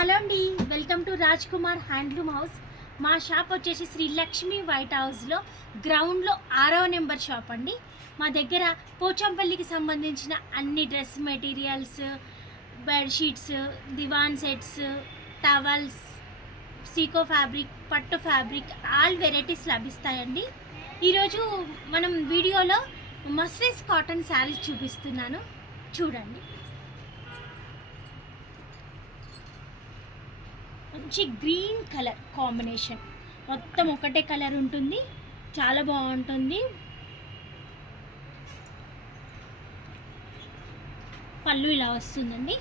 Hello అండి, welcome to Raj Kumar handloom house. మా shop వచ్చేసి శ్రీ లక్ష్మి వైట్ హౌస్లో గ్రౌండ్లో 6వ నెంబర్ షాప్ అండి. మా దగ్గర పోచంపల్లికి సంబంధించిన అన్ని డ్రెస్ మెటీరియల్స్, బెడ్షీట్స్, దివాన్ సెట్స్, టవల్స్, సీకో ఫ్యాబ్రిక్, పట్టు ఫ్యాబ్రిక్ ఆల్ వెరైటీస్ లభిస్తాయండి. ఈరోజు మనం వీడియోలో మస్లిన్ కాటన్ శారీస్ చూపిస్తున్నాను, చూడండి. మంచి గ్రీన్ కలర్ కాంబినేషన్, మొత్తం ఒకటే కలర్ ఉంటుంది, చాలా బాగుంటుంది. పళ్ళు ఇలా వస్తుందండి,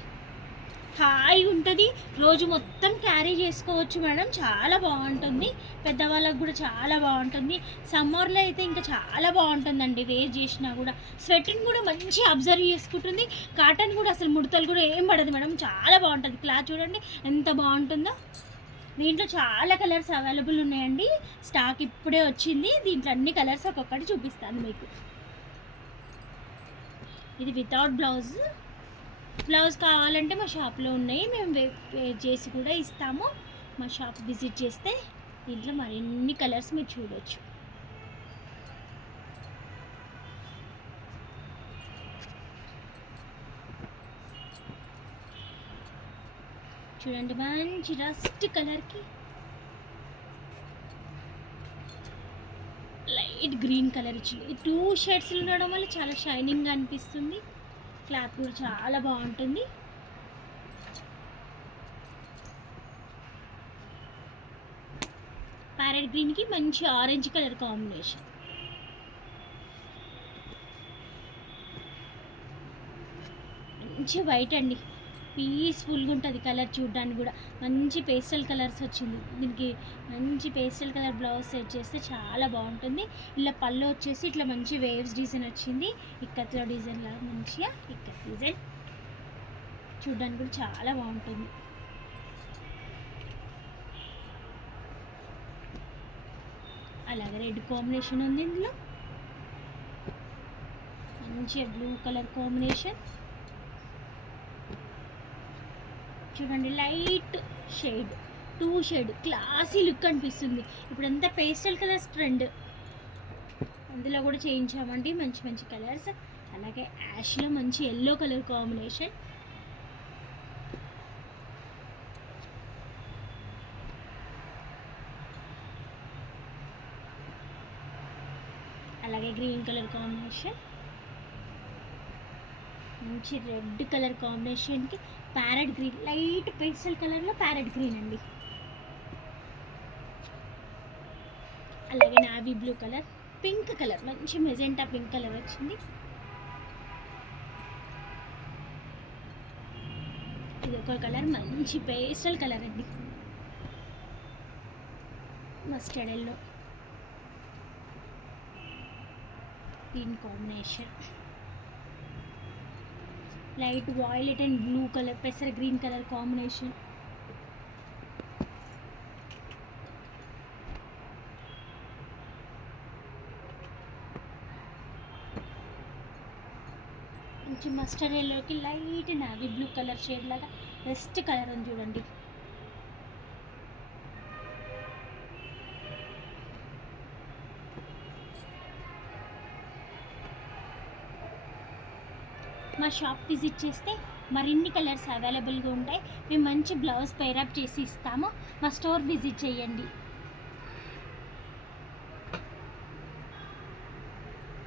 హాయిగా ఉంటుంది. రోజు మొత్తం క్యారీ చేసుకోవచ్చు మేడం, చాలా బాగుంటుంది. పెద్దవాళ్ళకు కూడా చాలా బాగుంటుంది. సమ్మర్లో అయితే ఇంకా చాలా బాగుంటుందండి, వేర్ చేసినా కూడా. స్వెట్ని కూడా మంచి అబ్జర్వ్ చేసుకుంటుంది. కాటన్ కూడా అసలు ముడతలు కూడా ఏం పడదు మేడం, చాలా బాగుంటుంది. క్లాత్ చూడండి ఎంత బాగుంటుందో. దీంట్లో చాలా కలర్స్ అవైలబుల్ ఉన్నాయండి, స్టాక్ ఇప్పుడే వచ్చింది. దీంట్లో అన్ని కలర్స్ ఒక్కొక్కటి చూపిస్తాను మీకు. ఇది వితౌట్ బ్లౌజ్ కావాలంటే మా షాప్లో ఉన్నాయి, మేము వేర్ చేసి కూడా ఇస్తాము. మా షాప్ విజిట్ చేస్తే దీంట్లో మరిన్ని కలర్స్ మీరు చూడొచ్చు. చూడండి, మంచి రస్ట్ కలర్కి లైట్ గ్రీన్ కలర్ ఇచ్చింది. ఈ 2 షేడ్స్ ఉండడం వల్ల చాలా షైనింగ్గా అనిపిస్తుంది. క్లాత్ కూడా చాలా బాగుంటుంది. ప్యారెట్ గ్రీన్కి మంచి ఆరెంజ్ కలర్ కాంబినేషన్. మంచి వైట్ అండి, పీస్ఫుల్గా ఉంటుంది కలర్ చూడడానికి కూడా. మంచి పేస్టల్ కలర్స్ వచ్చింది దీనికి. మంచి పేస్టల్ కలర్ బ్లౌజ్ సెట్ చేస్తే చాలా బాగుంటుంది. ఇలా పళ్ళు వచ్చేసి ఇట్లా మంచి వేవ్స్ డిజైన్ వచ్చింది, ఇక్కత్లో డిజైన్ లాగా మంచిగా ఇక్కత్ డిజైన్ చూడడానికి కూడా చాలా బాగుంటుంది. అలాగే రెడ్ కాంబినేషన్ ఉంది ఇందులో, మంచిగా బ్లూ కలర్ కాంబినేషన్. చూడండి, light shade 2 shade classy look అనిపిస్తుంది. ఇప్పుడంతా పేస్టల్ కలర్స్ ట్రెండ్, అందులో కూడా చేయించామండి మంచి మంచి కలర్స్. అలాగే యాష్లో మంచి ఎల్లో కలర్ కాంబినేషన్. అలాగే గ్రీన్ కలర్ కాంబినేషన్, మంచి రెడ్ కలర్ కాంబినేషన్కి ప్యారెట్ గ్రీన్, లైట్ పేస్టల్ కలర్లో ప్యారెట్ గ్రీన్ అండి. అలాగే navy blue colour, pink colour, మంచి మెజెంటా పింక్ కలర్ వచ్చింది. ఇది ఒక కలర్, మంచి పేస్టల్ కలర్ అండి, mustard yellow green combination. Light violet and blue colour, పెసర గ్రీన్ కలర్ కాంబినేషన్. మంచి మస్టర్డ్ ఎల్లోకి light navy blue colour shade లాగా బెస్ట్ కలర్ ఉంది చూడండి. మా షాప్ విజిట్ చేస్తే మరిన్ని కలర్స్ అవైలబుల్గా ఉంటాయి. మేము మంచి బ్లౌజ్ పేరప్ చేసి ఇస్తాము. మా స్టోర్ విజిట్ చేయండి.